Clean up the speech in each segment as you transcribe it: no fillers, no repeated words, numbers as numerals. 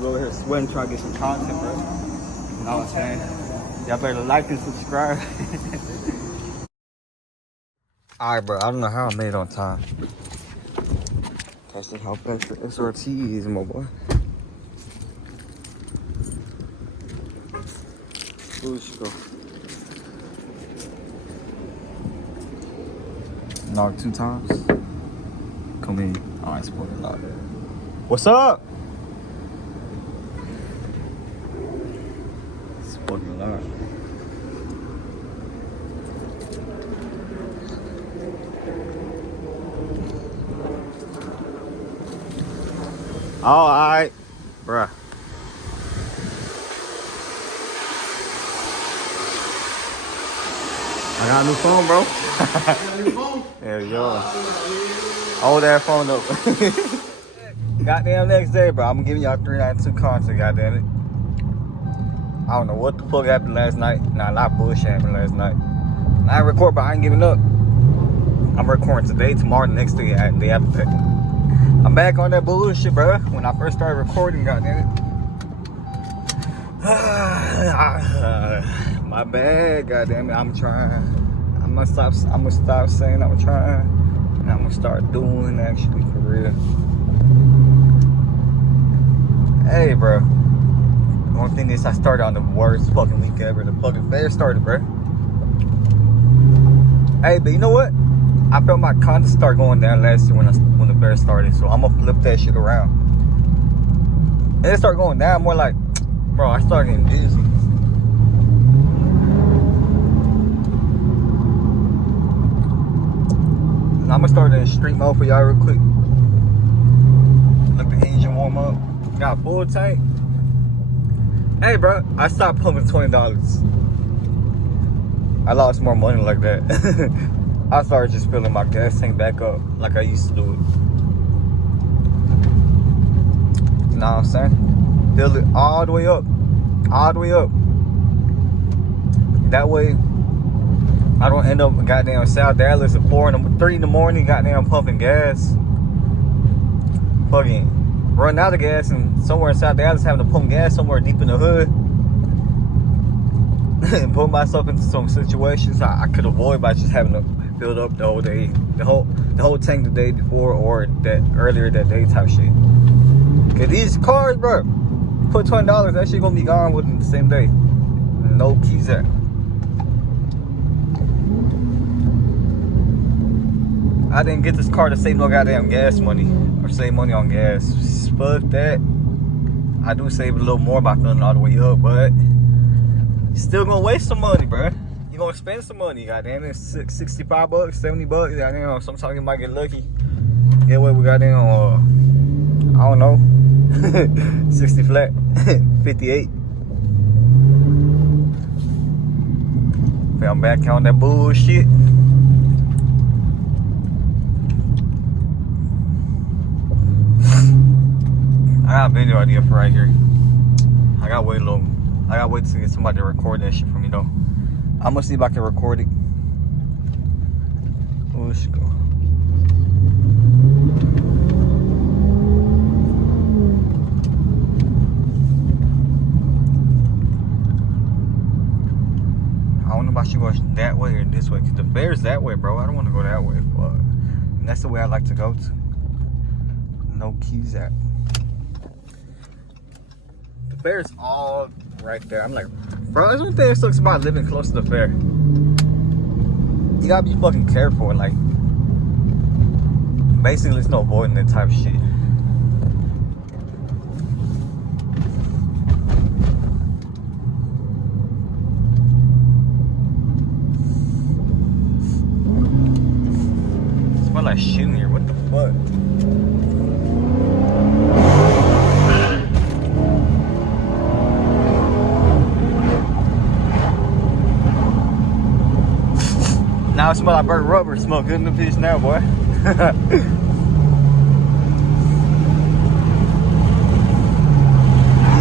We're over here sweating, trying to get some content, bro. You know what I'm saying? Y'all better like and subscribe. Alright, bro. I don't know how I made it on time. That's how fast the SRT is, my boy. Let's go. Knock 2 times. Come in. Alright, spoiler alert. What's up? Spoiler alert. Alright, bruh. I got a new phone, bro. You got a new phone? There you go. Hold that phone up. Goddamn next day, bro. I'm giving y'all 392 content, goddamn it. I don't know what the fuck happened last night. Nah, a lot of bullshit happened last night. I record, but I ain't giving up. I'm recording today, tomorrow, the next day, and the day after that. I'm back on that bullshit, bro. When I first started recording, goddamn it. My bad, goddamn it. I'm trying. I'm gonna stop saying I'm trying, and I'm gonna start doing actually for real. Hey, bro. The only thing is, I started on the worst fucking week ever. The fucking fair started, bro. Hey, but you know what? I felt my content start going down last year when the fair started, so I'm gonna flip that shit around. And it started going down more like, bro, I started getting dizzy. I'm gonna start in street mode for y'all real quick. Let the engine warm up. Got a full tank. Hey, bro, I stopped pumping $20. I lost more money like that. I started just filling my gas tank back up like I used to do it. You know what I'm saying? Fill it all the way up. All the way up. That way, I don't end up in goddamn South Dallas at 3 in the morning, goddamn pumping gas. Fucking running out of gas and somewhere in South Dallas having to pump gas somewhere deep in the hood. And put myself into some situations I could avoid by just having to build up the whole day, the whole tank the day before or that earlier that day type shit. Cause these cars, bro, put $20, that shit gonna be gone within the same day. No keys at. I didn't get this car to save no goddamn gas money or save money on gas. Fuck that. I do save a little more by filling all the way up, but you're still gonna waste some money, bro. You're gonna spend some money, goddamn it. 65 bucks, 70 bucks, goddamn. Sometimes you might get lucky. Get away with goddamn, I don't know, 60 flat, 58. I'm back on that bullshit. I got a video idea for right here. I gotta wait a little. I gotta wait to get somebody to record that shit for me though. I'm gonna see if I can record it. Let's go. I don't know if I should go that way or this way. Cause the fair's that way, bro. I don't want to go that way. But that's the way I like to go to. No keys at. The fair's all right there. I'm like, bro, there's one thing that sucks about living close to the fair. You gotta be fucking careful and like, basically there's no avoiding that type of shit. It smells like shit in here. What the fuck? Now it smells like burnt rubber. It smells good in the bitch now, boy.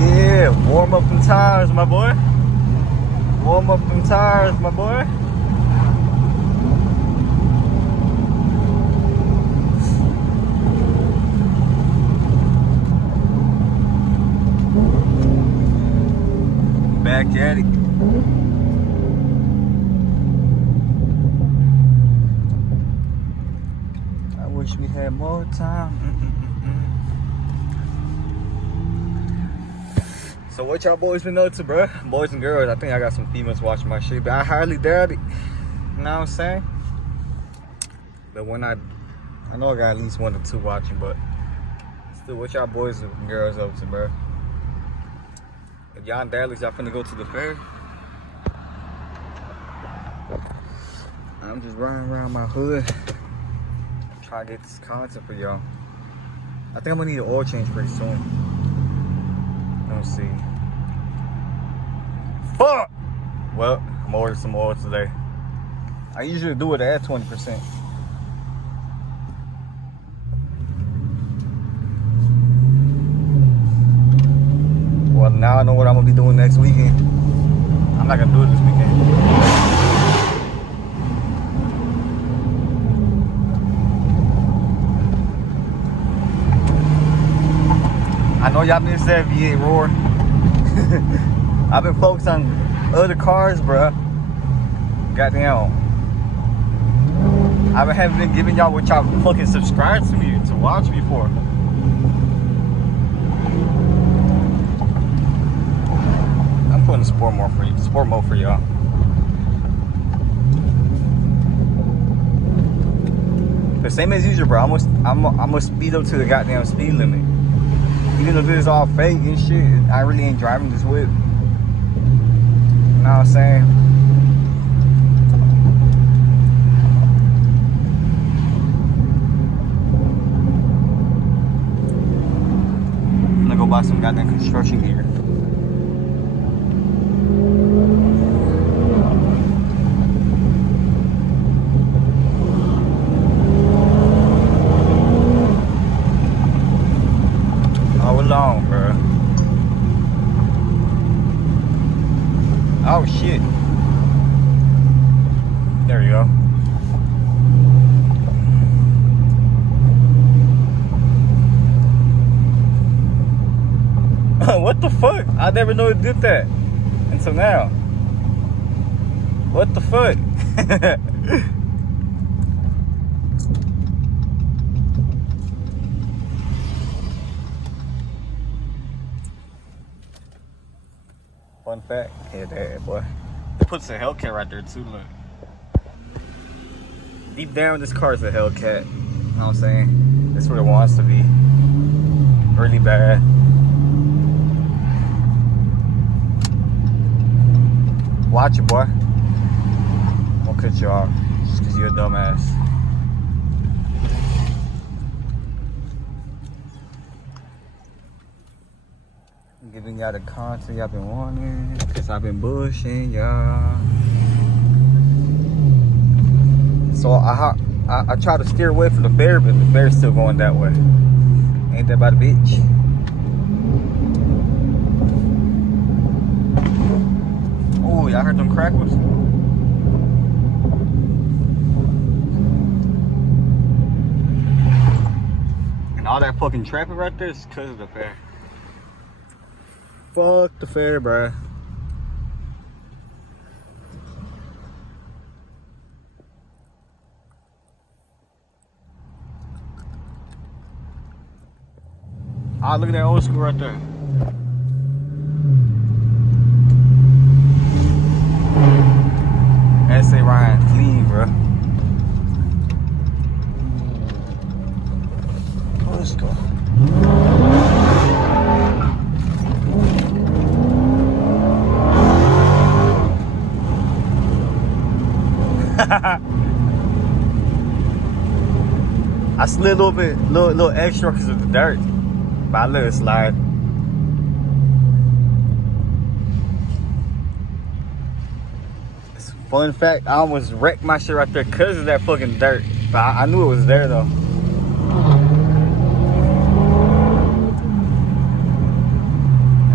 Yeah, warm up them tires, my boy. Warm up them tires, my boy. back at it. I wish we had more time. So what y'all boys been up to, bro? Boys and girls, I think I got some females watching my shit, but I highly doubt it. You know what I'm saying? But when I know I got at least 1 or 2 watching, but still, what y'all boys and girls up to, bro? If y'all in Dallas, y'all finna go to the fair? I'm just running around my hood, trying to get this content for y'all. I think I'm gonna need an oil change pretty soon. Let's see. Fuck! Well, I'm ordering some oil today. I usually do it at 20%. Well, now I know what I'm gonna be doing next weekend. I'm not gonna do it this weekend. I know y'all missed that V8 roar. I've been focused on other cars, bruh. Goddamn. I haven't been giving y'all what y'all fucking subscribe to me to watch me for. I'm putting sport mode for y'all. The same as usual, bro. I'm gonna speed up to the goddamn speed limit. Even though this is all fake and shit, I really ain't driving this whip. You know what I'm saying? I'm gonna go buy some goddamn construction gear. Long, bro. Oh shit. There you go. What the fuck? I never knew it did that until now. What the fuck? Fun fact, yeah, that boy. It puts a Hellcat right there too, look. Deep down, this car is a Hellcat. You know what I'm saying? That's what it wants to be. Really bad. Watch it, boy. I'm gonna cut you off just because you're a dumbass. Giving y'all the content y'all been wanting, cause I've been bushing y'all. So I try to steer away from the fair, but the fair's still going that way. Ain't that about a bitch? Oh, y'all heard them crackers? And all that fucking traffic right there is cause of the fair. Fuck the fair, bruh. Ah, look at that old school right there. S.A. Ryan, clean, bruh. Oh, let's go. I slid a little extra because of the dirt, but I let it slide. Fun fact, I almost wrecked my shit right there because of that fucking dirt, but I knew it was there though.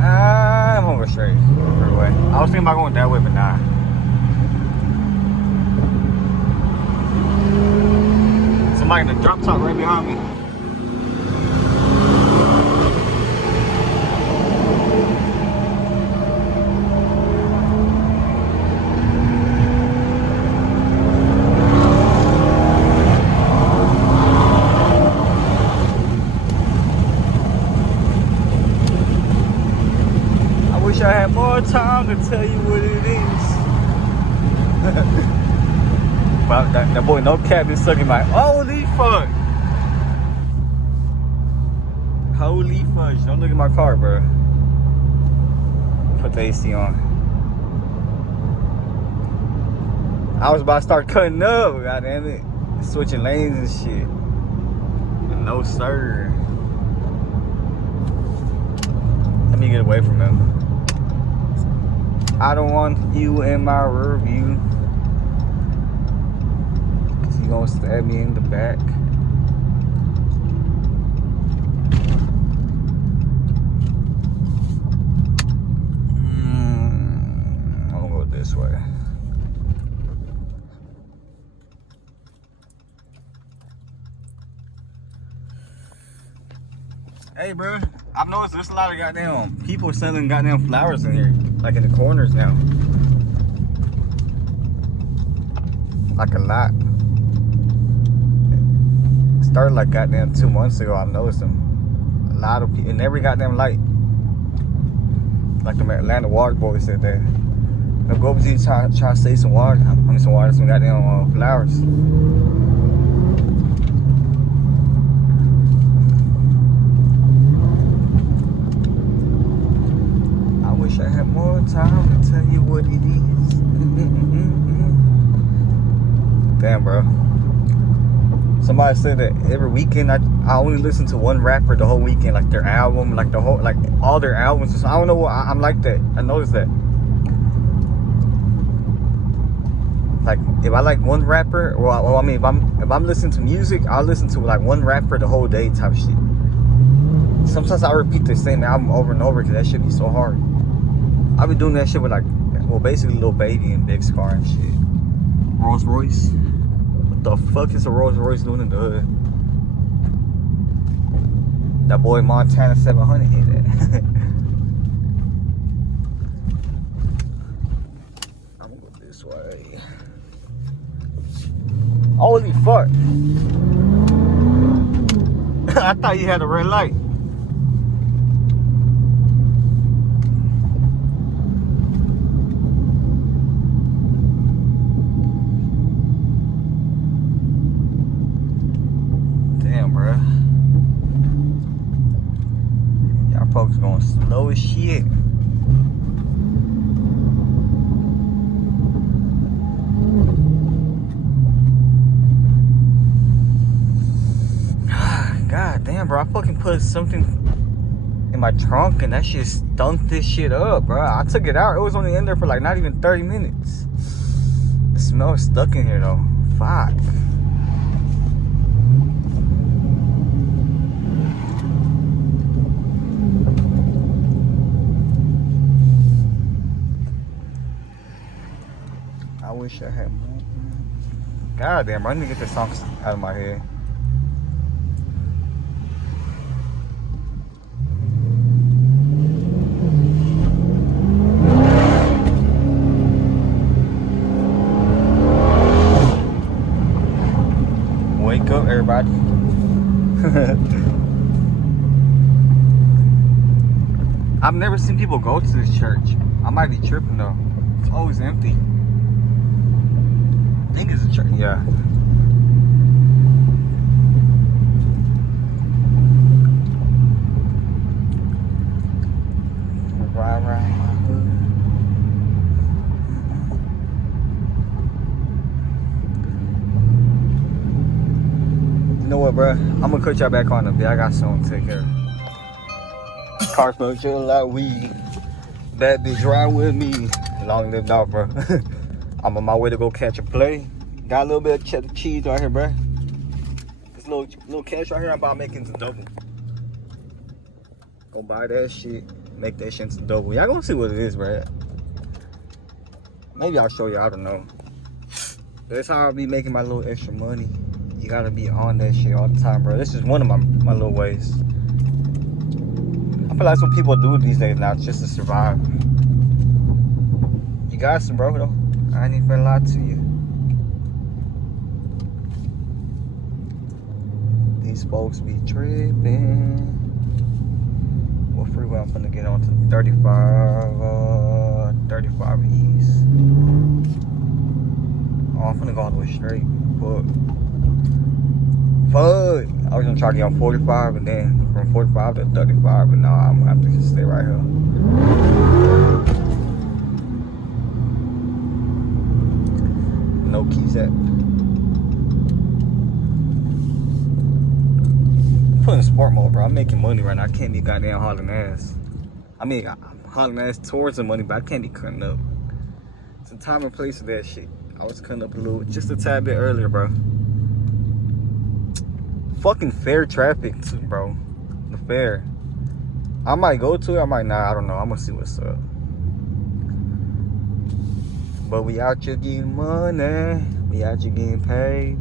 I'm gonna go straight. I was thinking about going that way, but nah. Somebody in the drop top right behind me. I had more time to tell you what it is. But that boy, no cap, is sucking my holy fuck. Holy fudge. Don't look at my car, bro. Put the AC on. I was about to start cutting up, god damn it. Switching lanes and shit. No sir. Let me get away from him. I don't want you in my rear view. Cause he gonna stab me in the back. I'm gonna go this way. Hey, bro, I've noticed there's a lot of goddamn people selling goddamn flowers in here, like in the corners now. Like a lot. It started like goddamn 2 months ago. I've noticed them. A lot of people in every goddamn light. Like the Atlanta water boy said that. They'll go over to you try to save some water. I mean some water, some goddamn flowers. I had more time to tell you what it is. Damn, bro. Somebody said that every weekend I only listen to one rapper the whole weekend, like their album, like all their albums. I don't know what I'm like that. I noticed that. Like if I like one rapper, well, I mean if I'm listening to music, I'll listen to like one rapper the whole day type shit. Sometimes I repeat the same album over and over because that shit be so hard. I be doing that shit with like, well, basically Lil Baby and Big Scar and shit. Rolls Royce. What the fuck is a Rolls Royce doing in the hood? That boy Montana 700 hit that. I'm gonna go this way. Holy fuck! I thought you had a red light. Folks going slow as shit. God damn, bro. I fucking put something in my trunk and that shit stunk this shit up, bro. I took it out. It was only in there for like not even 30 minutes. The smell is stuck in here though. Fuck. I wish I had more. God damn, I need to get this song out of my head. Wake up, everybody. I've never seen people go to this church. I might be tripping though. It's always empty. I think it's a church, yeah. Right. You know what, bro? I'm gonna cut y'all back on the bit. I got something to take care of. Car smoke, chill like weed. That bitch ride with me. Long live dog, bro. I'm on my way to go catch a play. Got a little bit of cheddar cheese right here, bro. This little cash right here, I'm about making some double. Go buy that shit, make that shit into double. Y'all gonna see what it is, bro. Maybe I'll show you, I don't know. That's how I'll be making my little extra money. You gotta be on that shit all the time, bro. This is one of my little ways. I feel like that's what people do these days now, just to survive. You got some, bro, though. I ain't even lie to you. These folks be tripping. What freeway I'm finna get on to 35 east. Oh, I'm finna go all the way straight. Fuck. I was gonna try to get on 45 and then from 45 to 35, but now I'm gonna have to just stay right here. No keys at. I'm putting sport mode, bro. I'm making money right now. I can't be goddamn hauling ass. I mean, I'm hauling ass towards the money, but I can't be cutting up. It's a time and place for that shit. I was cutting up just a tad bit earlier, bro. Fucking fair traffic, too, bro. The fair. I might go to it, I might not. I don't know. I'm gonna see what's up. But we out here getting money. We out here getting paid.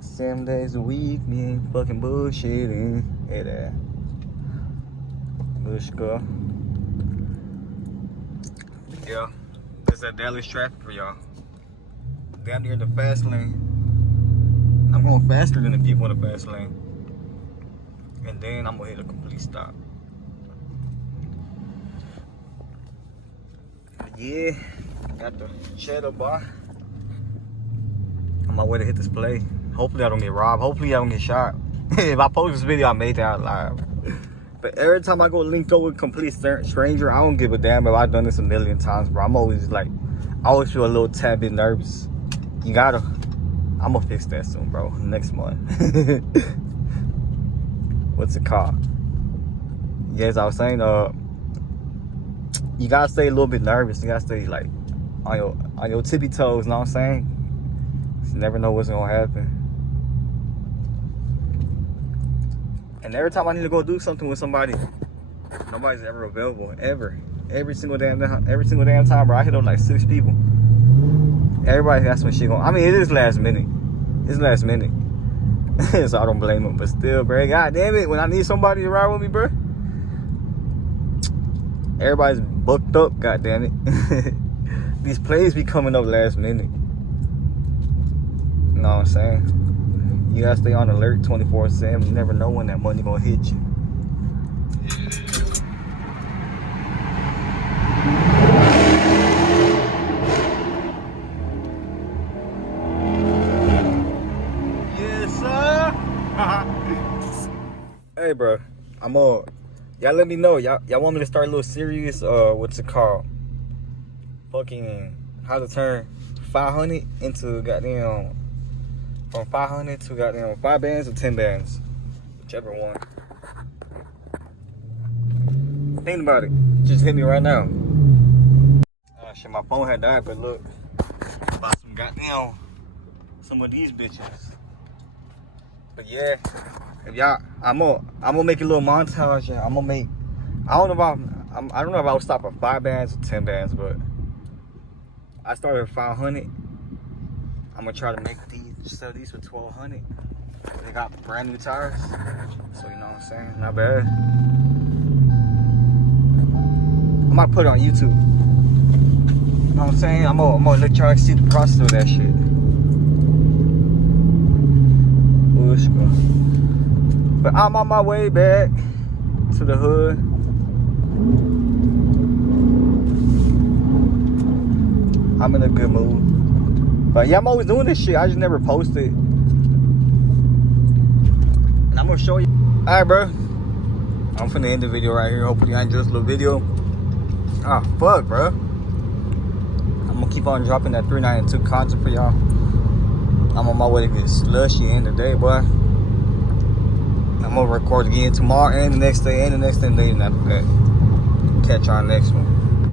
7 days a week, me ain't fucking bullshitting. Hey there. Bushka. Yeah, this is that Dallas traffic for y'all. Down near the fast lane. I'm going faster than the people in the fast lane. And then I'm gonna hit a complete stop. Yeah, got the cheddar bar. On my way to hit this play. Hopefully I don't get robbed. Hopefully I don't get shot. If I post this video, I made that out live. But every time I go link up with a complete stranger, I don't give a damn if I've done this a million times, bro. I'm always like, I always feel a little tad bit nervous. I'm gonna fix that soon, bro. Next month. What's it called? Yes, I was saying, you gotta stay a little bit nervous. You gotta stay like on your tippy toes, know what I'm saying? You never know what's gonna happen. And every time I need to go do something with somebody, nobody's ever available, ever. Every single damn time, bro. I hit up like 6 people. Everybody asks when shit going. I mean, it is last minute. It's last minute. So I don't blame them. But still, bro, god damn it, when I need somebody to ride with me, bro, everybody's booked up, god damn it. These plays be coming up last minute. You know what I'm saying? You gotta stay on alert 24/7. You never know when that money gonna hit you. Yes, sir. Hey, bro, y'all let me know. Y'all want me to start a little series? What's it called? Fucking how to turn 500 into goddamn. From 500 to goddamn 5 bands or 10 bands. Whichever one. Think about it. Just hit me right now. Shit, my phone had died, but look. About some of these bitches. But yeah, if y'all, I'm gonna make a little montage. I don't know if I'll stop at 5 bands or 10 bands, but I started at 500. I'm gonna try to sell these for 1,200. They got brand new tires, so you know what I'm saying. Not bad. I might put it on YouTube. You know what I'm saying. I'm gonna let y'all see the process of that shit. But I'm on my way back to the hood. I'm in a good mood. But yeah, I'm always doing this shit. I just never post it. And I'm gonna show you. Alright, bro. I'm finna end the video right here. Hopefully you enjoyed this little video. Ah, fuck, bro. I'm gonna keep on dropping that 392 content for y'all. I'm on my way to get slushy in the day, boy. I'm gonna record again tomorrow and the next day and the next day and after that. Catch y'all next one.